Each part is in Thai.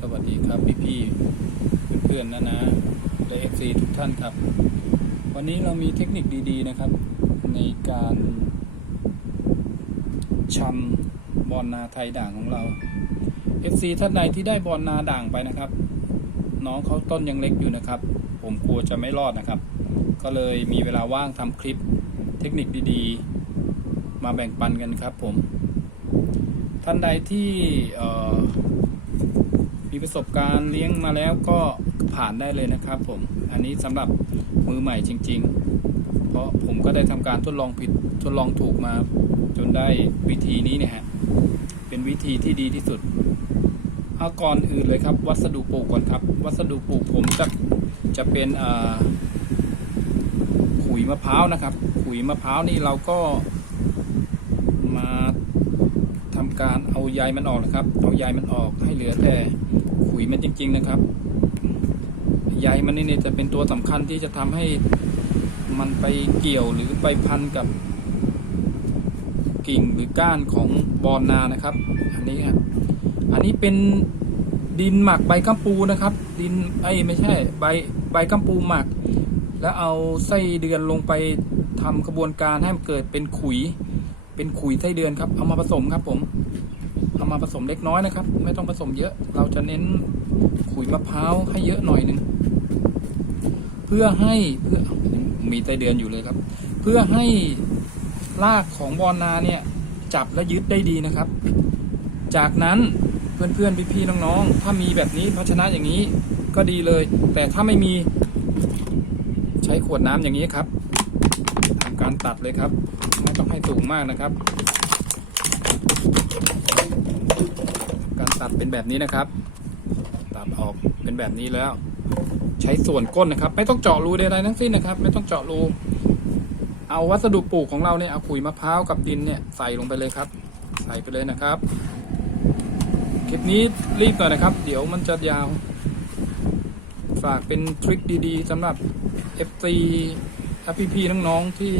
สวัสดีครับพี่พี่เพื่อนๆนะนะและเอฟซีทุกท่านครับ วันนี้เรามีเทคนิคดีๆนะครับ ในการชำบอลนาไทยด่างของเรา FC ท่านใดที่ได้บอลนาด่างไปนะครับ น้องเขาต้นยังเล็กอยู่นะครับ ผมกลัวจะไม่รอดนะครับ ก็เลยมีเวลาว่างทำคลิปเทคนิคดีๆ มาแบ่งปันกันครับผมท่านใดที่ มีประสบการณ์เลี้ยงมาแล้วก็ผ่านได้เลยนะครับผม อันนี้สำหรับมือใหม่จริง ๆ เพราะผมก็ได้ทำการทดลองผิดทดลองถูกมา จนได้วิธีนี้เนี่ยฮะ เป็นวิธีที่ดีที่สุดเอาก่อนอื่นเลยครับ วัสดุปลูกก่อนครับ วัสดุปลูกผมจะจะเป็นขุยมะพร้าวนะครับ ขุยมะพร้าวนี่เราก็มาทำการเอาใยมันออกนะครับ เอาใยมันออกให้เหลือแต่ ขุยมันจริง ๆ นะครับ ใยมันนี่จะเป็นตัวสำคัญที่จะทำให้มันไปเกี่ยวหรือไปพันกับกิ่งหรือก้านของบอนนานะครับ อันนี้ครับอันนี้เป็นดินหมักใบกัมปูนะครับ ดินไอ้ไม่ใช่ใบใบกัมปูหมัก แล้วเอาไส้เดือนลงไปทำกระบวนการให้มันเกิดเป็นขุย เป็นขุยไส้เดือนครับ เอามาผสมครับผม เอามาผสมเล็กน้อยนะครับ ไม่ต้องผสมเยอะ เราจะเน้นขุยมะพร้าวให้เยอะหน่อยหนึ่งเพื่อให้เพื่อมีไส้เดือนอยู่เลยครับ เพื่อให้รากของบอนนาเนี่ยจับและยึดได้ดีนะครับ จากนั้นเพื่อนๆพี่ๆน้องๆถ้ามีแบบนี้ภาชนะอย่างนี้ก็ดีเลย แต่ถ้าไม่มีใช้ขวดน้ำอย่างนี้ครับทำการตัดเลยครับ ไม่ต้องให้สูงมากนะครับ การตัดเป็นแบบนี้นะครับ ตัดออกเป็นแบบนี้แล้ว ใช้ส่วนก้นนะครับ ไม่ต้องเจาะรูใดๆทั้งสิ้นนะครับ ไม่ต้องเจาะรู เอาวัสดุปลูกของเราเนี่ยเอาขุยมะพร้าวกับดินเนี่ยใส่ลงไปเลยครับ ใส่ไปเลยนะครับ คลิปนี้รีบหน่อยนะครับ เดี๋ยวมันจะยาว ฝากเป็นทริคดีๆสำหรับ FC ถ้าพี่ๆน้องๆที่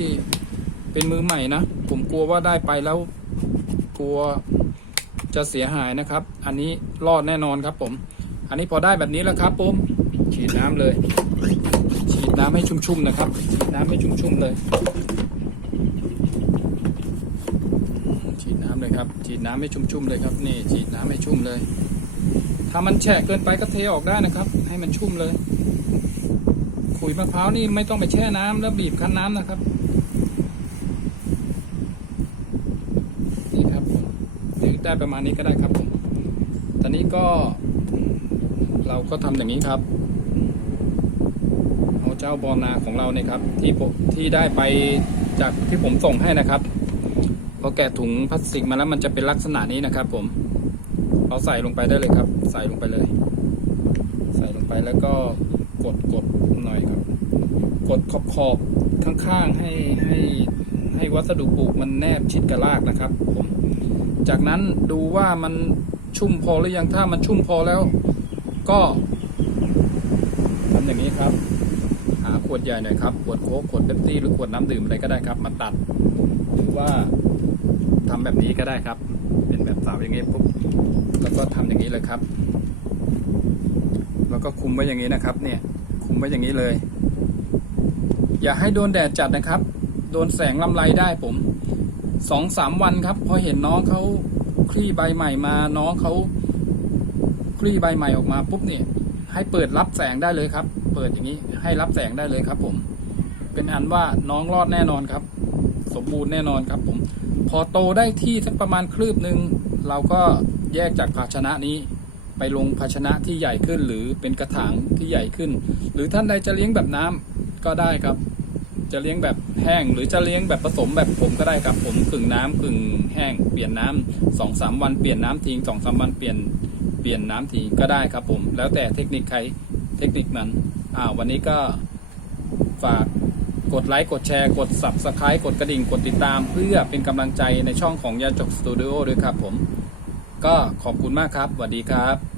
เป็นมือใหม่นะ ผมกลัวว่าได้ไปแล้วกลัว จะเสียหายนะครับ อันนี้รอดแน่นอนครับผม อันนี้พอได้แบบนี้แล้วครับผมฉีดน้ำเลย ฉีดน้ำให้ชุ่มๆนะครับฉีดน้ำให้ชุ่มๆเลย ฉีดน้ำเลยครับ ฉีดน้ำให้ชุ่มๆเลยครับ นี่ฉีดน้ำให้ชุ่มเลย ถ้ามันแฉะเกินไปก็เทออกได้นะครับ ให้มันชุ่มเลย ขุยมะพร้าวนี่ไม่ต้องไปแช่น้ำแล้วบีบคั้นน้ำนะครับ นี่ครับหรือ ได้ประมาณนี้ก็ได้ครับผมตอนนี้ก็เราก็ทำอย่างนี้ครับ เอาเจ้าบอนาของเราเนี่ยครับ ที่ผมที่ได้ไปจากที่ผมส่งให้นะครับพอแกะถุงพลาสติกมาแล้วมันจะเป็นลักษณะนี้นะครับผมเราใส่ลงไปได้เลยครับ ใส่ลงไปเลย ใส่ลงไปแล้วก็กดกดหน่อยครับ กดขอบขอบข้างๆให้ให้ ให้วัสดุปลูกมันแนบชิดกับรากนะครับผมจากนั้นดูว่ามันชุ่มพอหรือยังถ้ามันชุ่มพอแล้ว ก็ทำอย่างนี้ครับ หาขวดใหญ่หน่อยครับขวดโค้กขวดเป๊ปซี่หรือขวดน้ำดื่มอะไรก็ได้ครับมาตัดหรือว่าทำแบบนี้ก็ได้ครับ เป็นแบบเสาอย่างนี้ปุ๊บแล้วก็ทำอย่างนี้เลยครับ แล้วก็คุมไว้อย่างนี้นะครับ เนี่ยคุมไว้อย่างนี้เลย อย่าให้โดนแดดจัดนะครับ ดนแสงลำไรได้ผมสองสามวันครับ พอเห็นน้องเขาคลี่ใบใหม่มาน้องเขาคลี่ใบใหม่ออกมาปุ๊บเนี่ย ให้เปิดรับแสงได้เลยครับ เปิดอย่างนี้ให้รับแสงได้เลยครับ ผม เป็นอันว่าน้องรอดแน่นอนครับ สมบูรณ์แน่นอนครับ ผม พอโตได้ที่สักประมาณคลืบหนึ่งเราก็แยกจากภาชนะนี้ ไปลงภาชนะที่ใหญ่ขึ้น หรือเป็นกระถางที่ใหญ่ขึ้น หรือท่านใดจะเลี้ยงแบบน้ำก็ได้ครับ จะเลี้ยงแบบแห้ง หรือจะเลี้ยงแบบผสมแบบผมก็ได้ครับ ผมกึ่งน้ำกึ่งแห้งเปลี่ยนน้ำสองสามวันเปลี่ยนน้ำทิ้งสองสามวันเปลี่ยนเปลี่ยนน้ำทีก็ได้ครับ ผม แล้วแต่เทคนิคใครเทคนิคนั้นอ่าวันนี้ก็ฝากกดไลค์กดแชร์กด subscribe กดกระดิ่งกดติดตาม เพื่อเป็นกำลังใจในช่องของยาจกสตูดิโอด้วยครับผม ก็ขอบคุณมากครับสวัสดีครับ